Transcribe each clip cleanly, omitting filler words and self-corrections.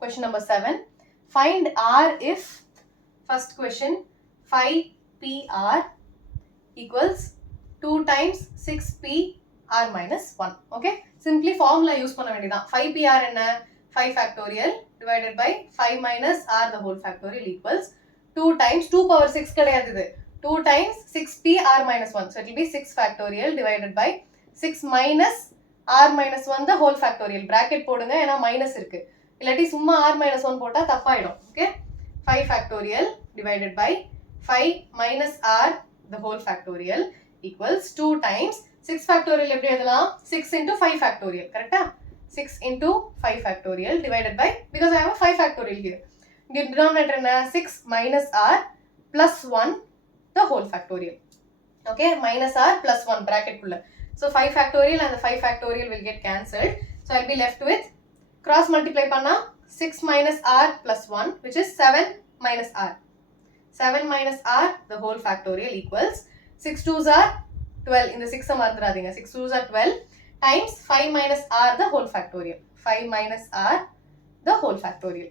Question number 7. Find R if, first question, 5PR equals 2 times 6P R minus 1. Okay? Simply formula use பண்ண வேண்டியதான். 5PR என்ன? 5 factorial divided by 5 minus R the whole factorial equals 2 times 2 power 6 கிடையாது இது. 2 times 6P R minus 1. So it will be 6 factorial divided by 6 minus R minus 1 the whole factorial. Bracket போடுங்க ஏன்னா minus இருக்கு. இல்லாட்டி சும்மா R minus 1 போட்டா தப்பாயிடும். Okay? 5 factorial divided by 5 minus R the whole factorial equals 2 times 6 factorial எப்படி எழுதலாம்? 6 into 5 factorial. Correct? 6 into 5 factorial divided by, because I have a 5 factorial here. The denominator is 6 minus R plus 1 the whole factorial. Okay, minus R plus 1 bracket pulla. So 5 factorial and the 5 factorial will get cancelled. So I'll be left with cross multiply panna 6 minus R plus 1, which is 7 minus R. 7 minus R the whole factorial equals 6 2s are 12. In the 6 marandradinga, 6 2s are 12 times 5 minus R the whole factorial. 5 minus R the whole factorial.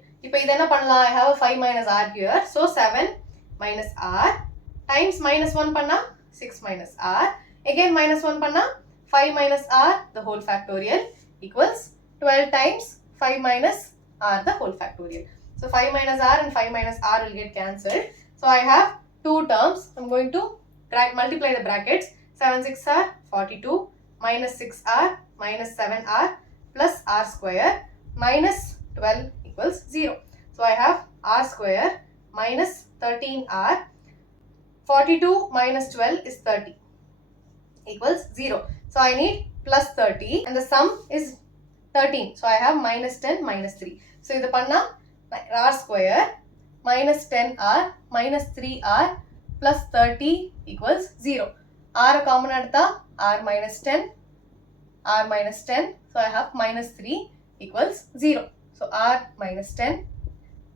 Now I have a 5 minus R here. So 7 minus R times minus 1 panna 6 minus R. Again minus 1 panna 5 minus R the whole factorial equals 12 times 5 minus R the whole factorial. So 5 minus R and 5 minus R will get cancelled. So I have two terms. I'm going to multiply the brackets. 7 6 are 42 minus 6R minus 7R plus R square minus 12 equals 0. So I have R square minus 13R. 42 minus 12 is 30 equals 0. So I need plus 30 and the sum is 13. So I have minus 10 minus 3. So idu panna R square minus 10R minus 3R plus 30 equals 0. R common adutha R minus 10, R minus 10. So I have minus 3 equals 0. So R minus 10,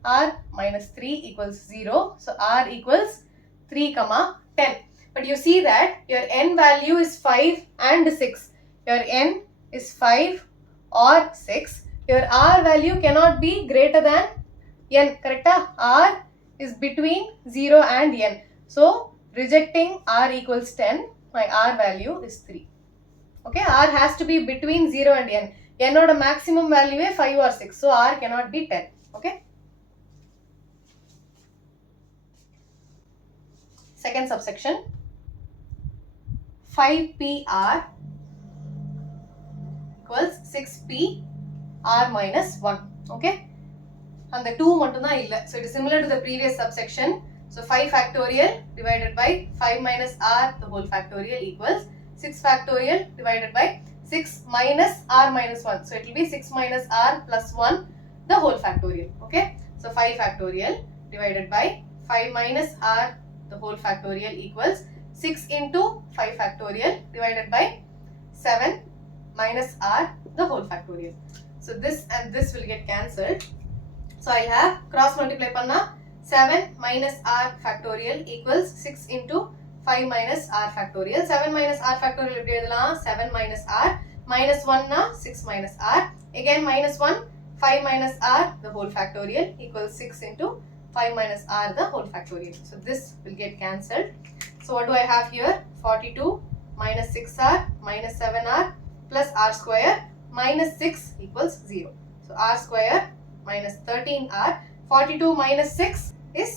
R minus 3 equals 0. So R equals 3 comma 10. But you see that your n value is 5 and 6. Your n is 5 or 6. Your R value cannot be greater than n. Correct? R is between 0 and n. So rejecting R equals 10, my R value is 3. Okay, R has to be between 0 and n. N oda maximum value is 5 or 6. So R cannot be 10. Okay. Second subsection. 5PR equals 6P R minus 1. Okay. And the 2 mattum dhaan illa. So it is similar to the previous subsection. So 5 factorial divided by 5 minus R the whole factorial equals 6 factorial divided by 6 minus R minus 1. So it will be 6 minus R plus 1 the whole factorial. Okay. So 5 factorial divided by 5 minus R the whole factorial equals 6 into 5 factorial divided by 7 minus R the whole factorial. So this and this will get cancelled. So I have cross multiply panna 7 minus R factorial equals 6 into 5 minus R factorial. 7 minus R factorial எப்படி எழுதலாம்? 7 minus R minus 1 na 6 minus R. Again minus 1, 5 minus R the whole factorial equals 6 into 5 minus R the whole factorial. So this will get cancelled. So what do I have here? 42 minus 6R minus 7R plus R square minus 6 equals 0. So R square minus 13R. 42 minus 6 is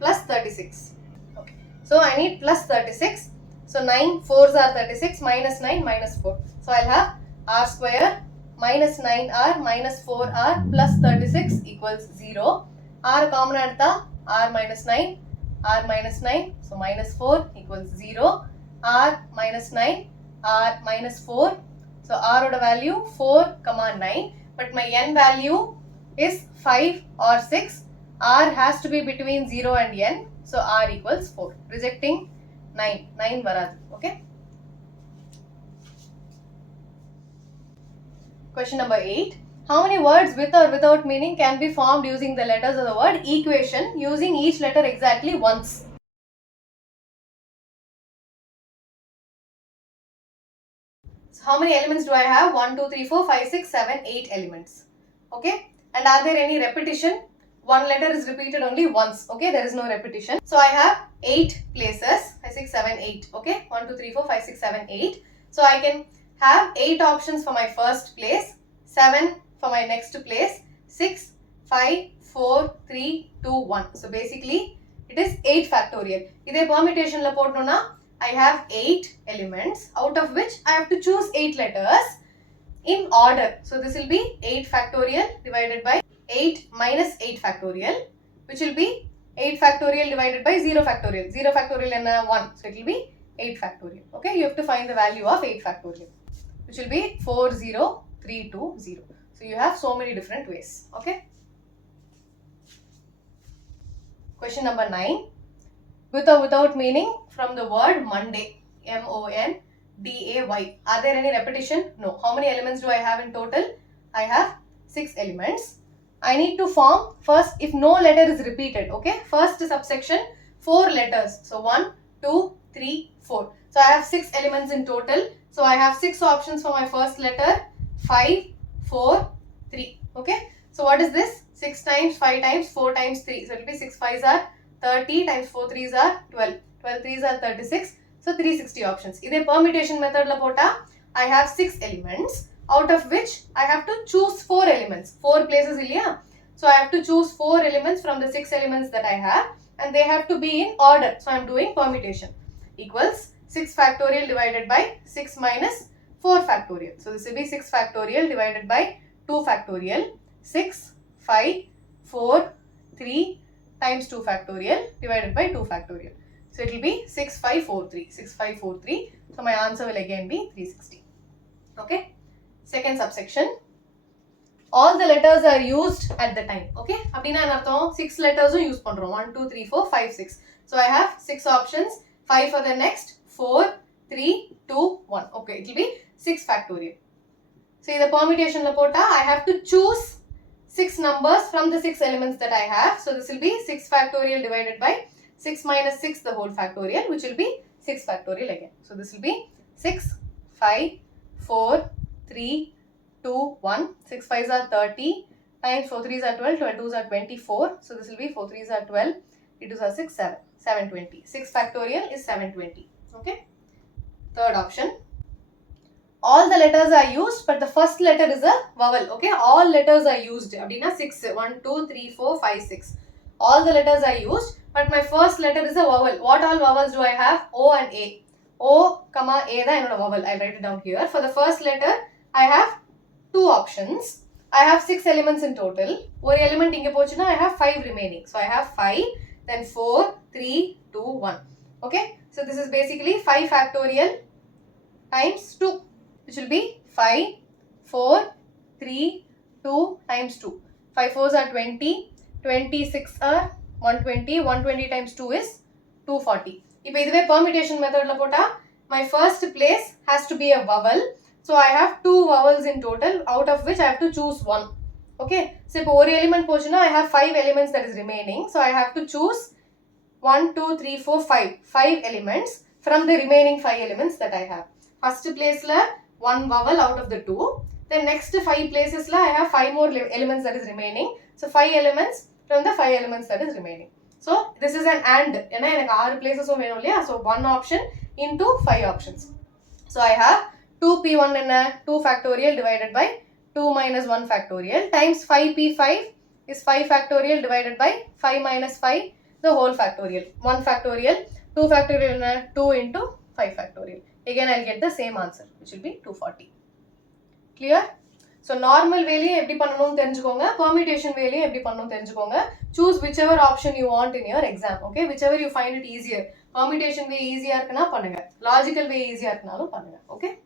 plus 36. Okay. So I need plus 36. So 9 4s are 36 minus 9 minus 4. So I'll have R square minus 9R minus 4R plus 36 equals 0. R common adutha R minus 9, R minus 9. So minus 4 equals 0. R minus 9, R minus 4. So R oda value 4 comma 9. But my n value is 5 or 6. R has to be between 0 and n. So R equals 4. Rejecting 9. 9 varadu. Okay. Question number 8. How many words with or without meaning can be formed using the letters of the word equation using each letter exactly once? So how many elements do I have? 1, 2, 3, 4, 5, 6, 7, 8 elements. Okay. And are there any repetition? One letter is repeated only once. Okay, there is no repetition. So I have 8 places. 5, 6, 7, 8. Okay, 1, 2, 3, 4, 5, 6, 7, 8. So I can have 8 options for my first place, 7 for my next place, 6, 5, 4, 3, 2, 1. So basically it is 8 factorial. Idhe permutation la potnona, I have 8 elements, out of which I have to choose 8 letters in order. So this will be 8 factorial divided by 8 minus 8 factorial, which will be 8 factorial divided by 0 factorial. 0 factorial and 1. So it will be 8 factorial. Okay, you have to find the value of 8 factorial, which will be 40320. So you have so many different ways. Okay. Question number 9. With or without meaning from the word Monday. M-O-N-D-A-Y. Are there any repetition? No. How many elements do I have in total? I have 6 elements. I need to form first if no letter is repeated. Okay. First subsection 4 letters. So 1, 2, 3, 4. So I have 6 elements in total. So I have 6 options for my first letter. 5, 4, 3. Okay. So what is this? 6 times 5 times 4 times 3. So it will be 6 5s are 30 times 4 3s are 12. 12 3s are 36. So 360 options. In a permutation method la pota, I have 6 elements, out of which I have to choose 4 elements. 4 places ilya. So I have to choose 4 elements from the 6 elements that I have, and they have to be in order. So I am doing permutation. Equals 6 factorial divided by 6 minus 4 factorial. So this will be 6 factorial divided by 2 factorial. 6, 5, 4, 3 times 2 factorial divided by 2 factorial. So it will be 6543. 6543. So my answer will again be 360. Okay. Second subsection. All the letters are used at the time. Okay. Appadina enartham 6 letters use pandrom. 1, 2, 3, 4, 5, 6. So I have 6 options. 5 for the next. 4, 3, 2, 1. Okay. It will be 6 factorial. So in the permutation la pota, I have to choose 6 numbers from the 6 elements that I have. So this will be 6 factorial divided by 6 minus 6 the whole factorial, which will be 6 factorial again. So this will be 6, 5, 4, 3, 2, 1. 6 5s are 30 times 4 3s are 12, 12 2s are 24. So this will be 4 3s are 12, 3 2s are 6, 7, 720. 6 factorial is 720. Okay. Third option. All the letters are used, but the first letter is a vowel. Okay. All letters are used. Abdina 6, 1, 2, 3, 4, 5, 6. All the letters are used, but my first letter is a vowel. What all vowels do I have? O and A. O, comma, A da enoda vowel. I'll write it down here. For the first letter, I have 2 options. I have 6 elements in total. One element inge pochina, I have 5 remaining. So I have 5, then 4, 3, 2, 1. Okay. So this is basically 5 factorial times 2, which will be 5, 4, 3, 2 times 2. 5 4s are 20. 26 are 120. 120 times 2 is 240. If this is permutation method la pota, my first place has to be a vowel. So I have 2 vowels in total, out of which I have to choose 1. Okay. So if one element pochina, I have 5 elements that is remaining. So I have to choose 1, 2, 3, 4, 5. 5 elements from the remaining 5 elements that I have. First place la 1 vowel out of the 2. Then next 5 places la I have 5 more elements that is remaining. So 5 elements from the 5 elements that is remaining. So this is an and. 6 places. So 1 option into 5 options. So I have 2p1 and 2 factorial divided by 2 minus 1 factorial times 5p5 is 5 factorial divided by 5 minus 5 the whole factorial. 1 factorial, 2 factorial and 2 into 5 factorial. Again I will get the same answer, which will be 240. Clear? So normal way liye eppadi pannanum therinjukonga, permutation way liye eppadi pannanum therinjukonga. Choose whichever option you want in your exam. Okay, whichever you find it easier. Permutation way easier irukna pannunga, logical way easier iruknalum pannunga. Okay.